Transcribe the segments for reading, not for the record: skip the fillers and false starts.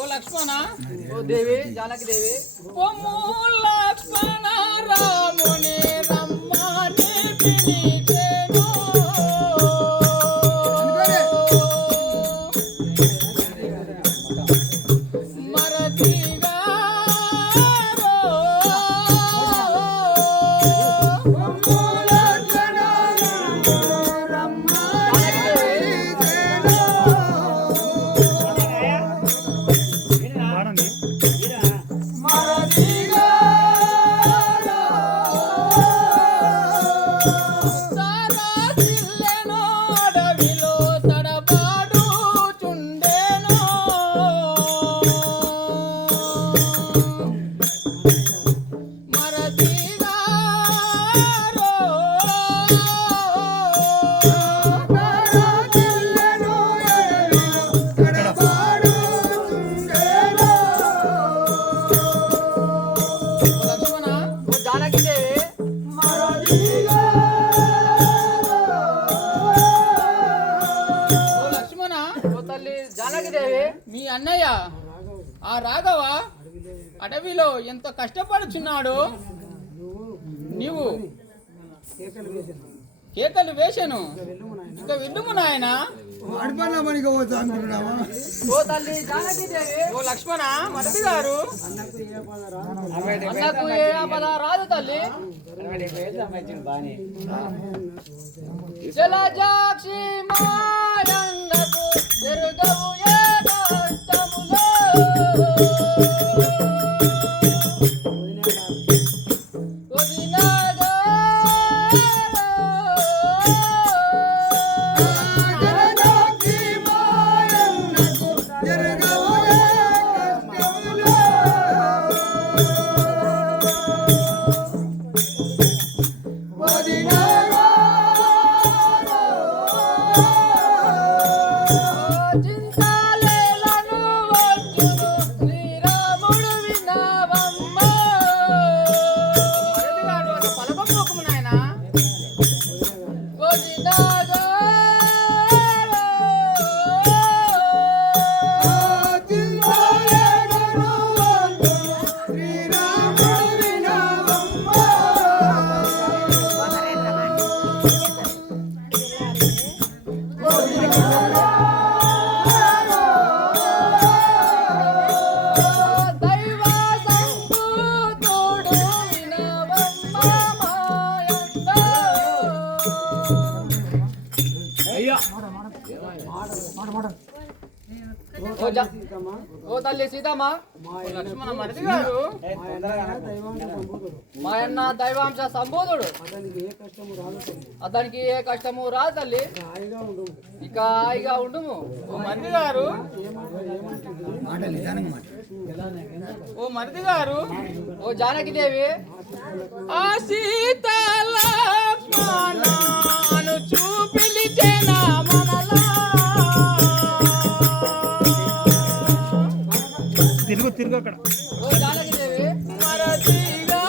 ఓ లక్ష్మణ, ఓ దేవి జానకి దేవి, పొమ్ము లక్ష్మణ రాముని రమ్మని పిలిచెను. మరదిగా మీ అన్నయ్య ఆ రాఘవ అడవిలో ఎంత కష్టపడుచున్నాడు. నీవు కేకలు వేశాను, ఇంకా వెళ్ళుము నాయన. ఓ లక్ష్మణ, మరది గారు అన్నకు ఏ ఆపద రాదు తల్లి. జలజాక్షి మాయంగకు ఎరుగవు ఏ కష్టములో. ఓ తల్లి సీతమ్మ, లక్ష్మణ మరిది గారు మా అన్న దైవాంశ సంబోధుడు, అతనికి ఏ కష్టము రాదు తల్లి, ఇక హాయిగా ఉండుము. ఓ మరిది గారు, ఓ మరిది గారు, ఓ జానకి దేవి, ఆ సీత లక్ష్మణను చూపిలిచెనా మనలా. తిరుగు అక్కడ. ఓ జానకి దేవి, మరదిగా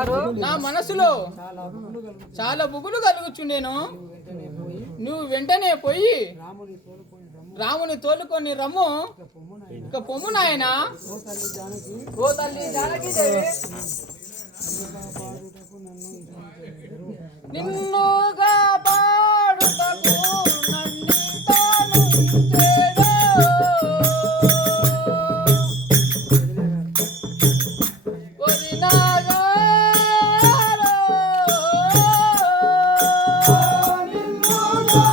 గారు నా మనసులో చాలా బుగులు కలుగుచుండేను. నువ్వు వెంటనే పోయి రాముని తోలుకొని రమ్ము. ఇక పొమ్ము నాయన. ఓ తల్లి జానకి దేవి నిన్నుగా పాడుటకు నన్నింతనుంచెను. వదినాగారో నిన్నుగా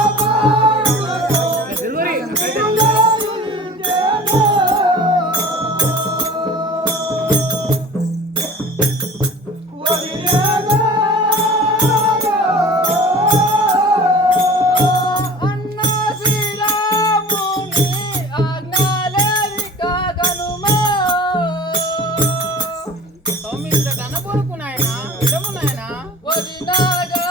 అన్న శ్రీరాముని ఆజ్ఞలేవిక గనుమా. సౌమిత్ర కనబడుకు నాయన, విడము నాయన. వదినాగారో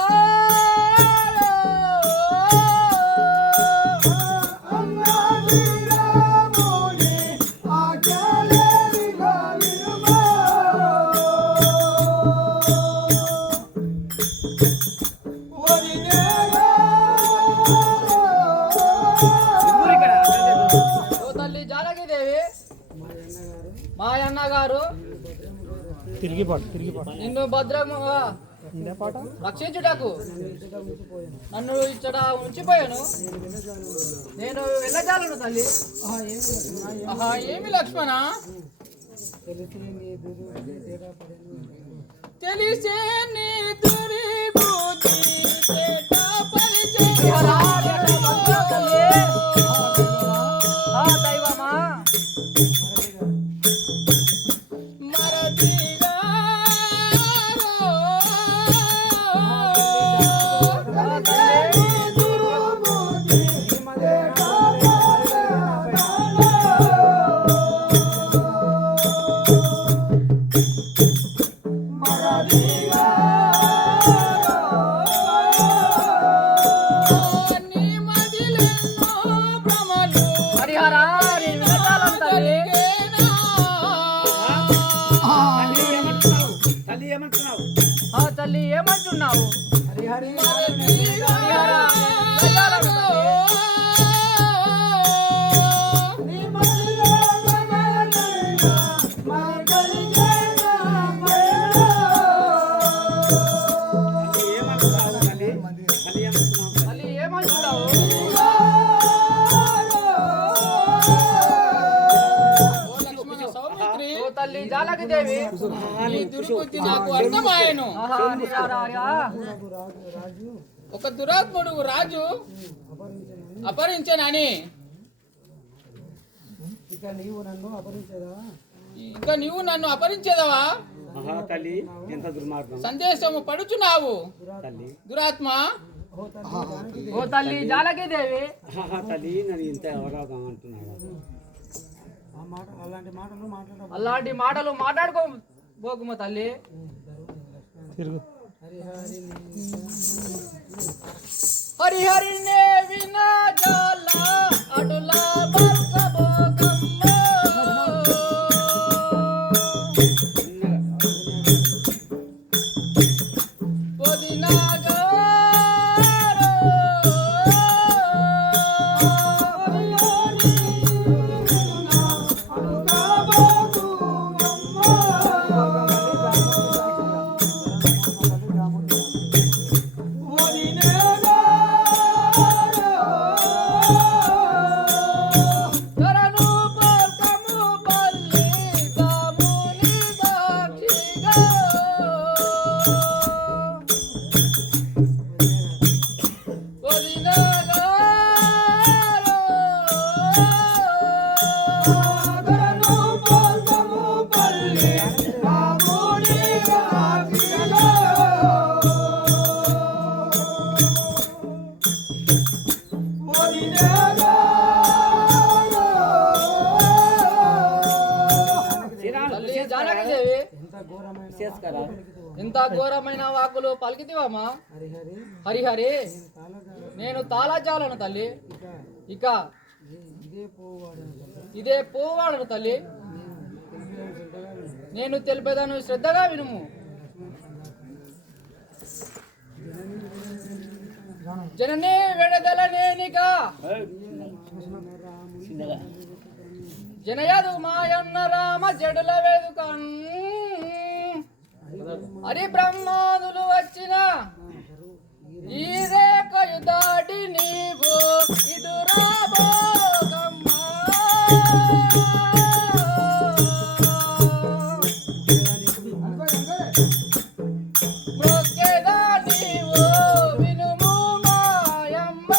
అన్న శ్రీరాముని ఆజ్ఞలేవిక వినుమా. ఓ తల్లి జానకి దేవి మా అన్న గారు నిన్ను భద్రంగా రక్షించుటకు నన్ను ఇచ్చట ఉంచిపోయాను. నేను వెళ్ళజాలను తల్లి. ఆహా, ఏమి లక్ష్మణ? తెలిసే నీ దుర్బుద్ధి తేట పరిచయం. దైవమా హరిహరా నేను వెళ్ళజాలను తల్లి. ఆ తల్లి ఏమంటున్నావు? హరిహరా నేను వెళ్ళజాలను తల్లి. తల్లి ఏమంటున్నావు? సౌమిత్రి, ఓ తల్లి జానకి దేవి నీ దుర్బుద్ధి నాకు అర్థమాయను. ఆహా హరిహరా ఒక దురాత్ముడు రాజు అపహరించనని ఇంకా నీవు నన్ను అపహరించేదవా? తల్లి ఎంత దుర్మార్గం సందేశము పడుచున్నావు తల్లి. దురాత్మ. ఓ తల్లి జానకి దేవి తల్లి నన్ను ఇంత అవరాధం అంటున్నాడు. అలాంటి మాటలు మాట్లాడుకోబోకుమ తల్లి. హరిహరినే వినా జాల అటులా బల్కబోకమ్మ. వదినాగారో ధరను పల్కము పల్లి దాముని దాక్షిగా. వదినాగారో ధరను పల్కము పల్లి దాముని దాక్షిగా. తల్లి జానకి దేవి చేసుకరా ఇంత ఘోరమైన వాకులు పలికితివమ్మా? హరిహరి నేను తాళజాలను తల్లి. ఇక ఇదే పోవాడను తల్లి. నేను తెలిపేదాను శ్రద్ధగా వినుము. జనని విడదల నేనిక జనయదు మాయన్న రామ జడుల వేదుకన్ హరి బ్రహ్మాదులు వచ్చిన ఈ రేఖయు దాటి నీవు ఇటు రాబోకమ్మా మొక్కేదా నీవు వినుము మాయమ్మ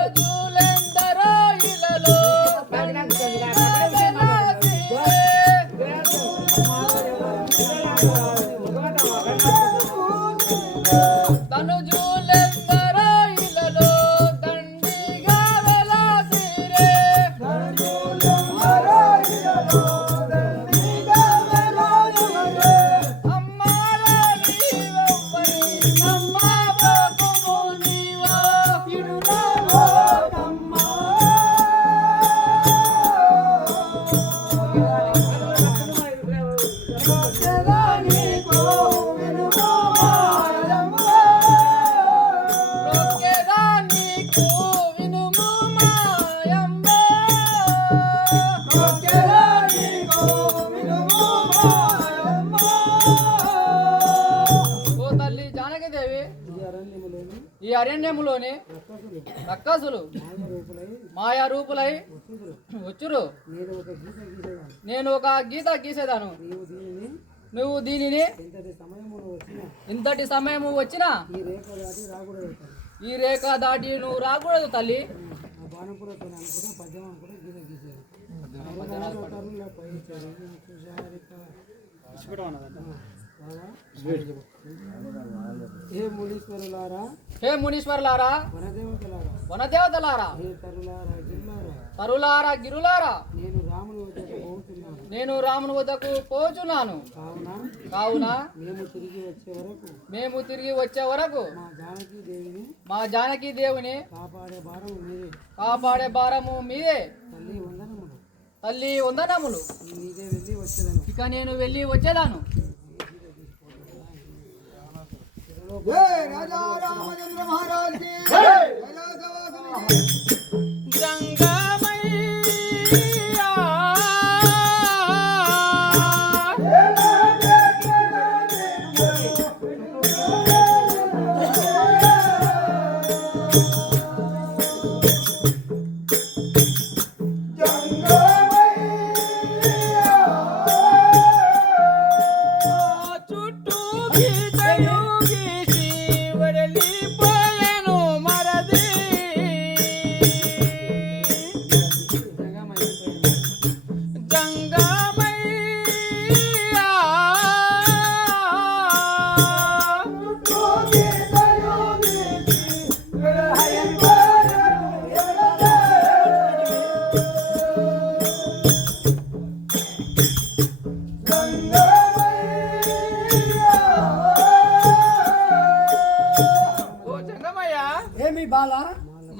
దళజులెందరో ఇలలో ధనుజులెందరో ఇలలో దండిగా వెలసిరే అమ్మారా నీవెవ్వరి అమ్మా బాకుము నీవా మొక్కేదా నీకు వినుము మాయమ్మ ఓ తల్లి జానకిదేవి ఈ అరణ్యములోని రక్కసులు మాయా రూపులై వచ్చురు నేను ఒక గీత గీసేదాను నువ్వు దీనిని ఇంతటి సమయము వచ్చినా ఈ రేఖ దాటి నువ్వు రాకూడదు తల్లి హే మునీశ్వరులారా, హే మునీశ్వరులారా వనదేవతలారా, వనదేవతలారా హే తరులారా, గిరులారా, తరులారా గిరులారా నేను రాముని వద్దకు పోతున్నాను. నేను రాముని వద్దకు పోచున్నాను కావున మేము తిరిగి వచ్చే వరకు మా జానకి దేవుని కాపాడే భారము మీదే తల్లి వందనములు. ఇక నేను వెళ్ళి వచ్చేదాను. రామచంద్ర మహారాజ్ కి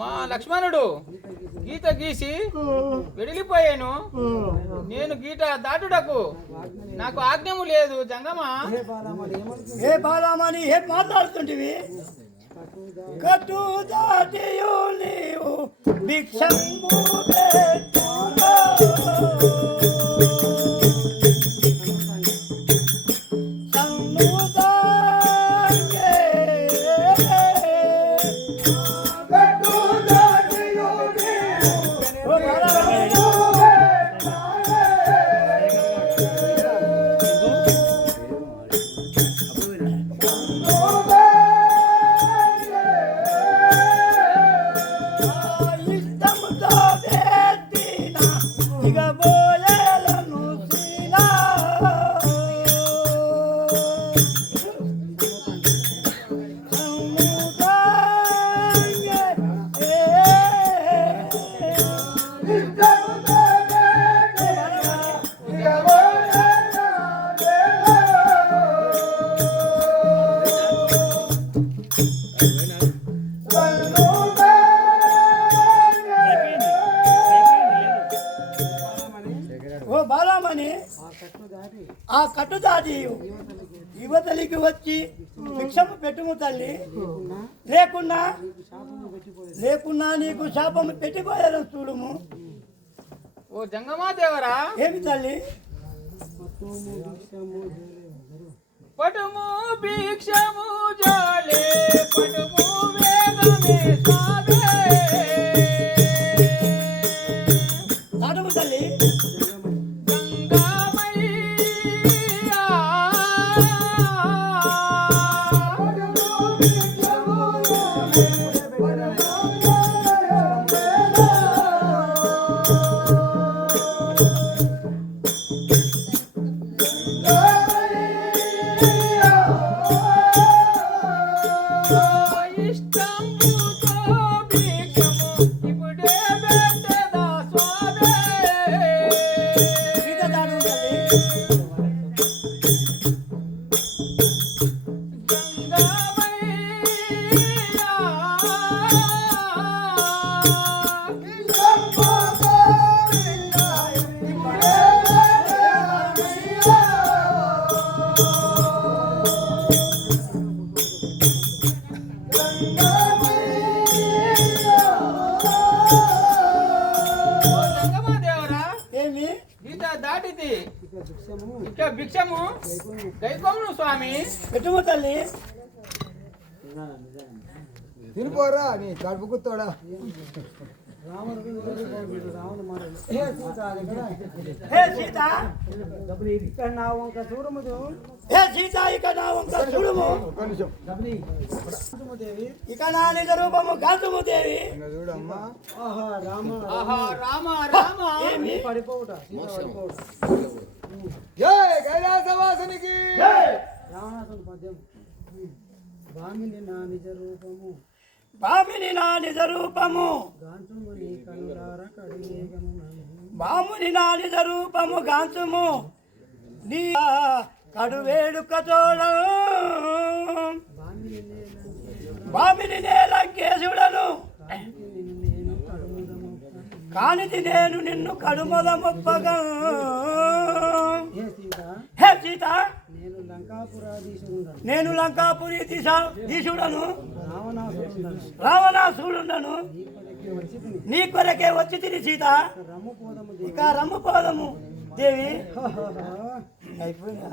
మా లక్ష్మణుడు గీత గీసి వెడిలిపోయాను. నేను గీత దాటుటకు నాకు ఆజ్ఞము లేదు. జంగమా ఏ బాలమని ఏం మాట్లాడుతుంటివి? కట్టు దాటియు నీవు భిక్షంబు పెట్టుకో. ఇష్టముతో వేటి ఆ కట్టు దాటి యువతలికి వచ్చి భిక్షము పెట్టుము తల్లి, లేకున్నా నీకు శాపము పెట్టిపోయారు చూడుము. ఓ జంగమా దేవరా, ఏమి తల్లి? పటుము భిక్షము జాలే, పటుము వేగమే సాగే. పాఠము తల్లి. గంగామయ్యా ఇష్టంబుతో భిక్షము ఇప్పుడే పెట్టెదా స్వామి. సీత దాటము తల్లి. ఏమి? గీత దాటిది ఇక భిక్షము దైవమును స్వామి. పెట్టుము తల్లి. తినిపోరా నీ కడుపు కుత్తోడా. హే సీత, హే సీత, ఇక నా వంక చూడుము. ఇక నా నిజ రూపము గాంతుము దేవి. చూడమ్మా. ఆహా రామ రామ. ఏమి? జై కైలాసవాసునికి. భామిని నా నిజ రూపము, బాముని నా నిజ రూపము గాంచుము. నీ కడు వేడుక తోడ బామిని నేలంకేశుడను, కానిది నేను నిన్ను కడుమద మొప్పగా. హే సీత, నేను లంకాపురి దీశుడను, రావణాసురుడను. నీ కొరకే వచ్చి తిని సీత, ఇక రమ్ము పోదము దేవి. అయిపోయినా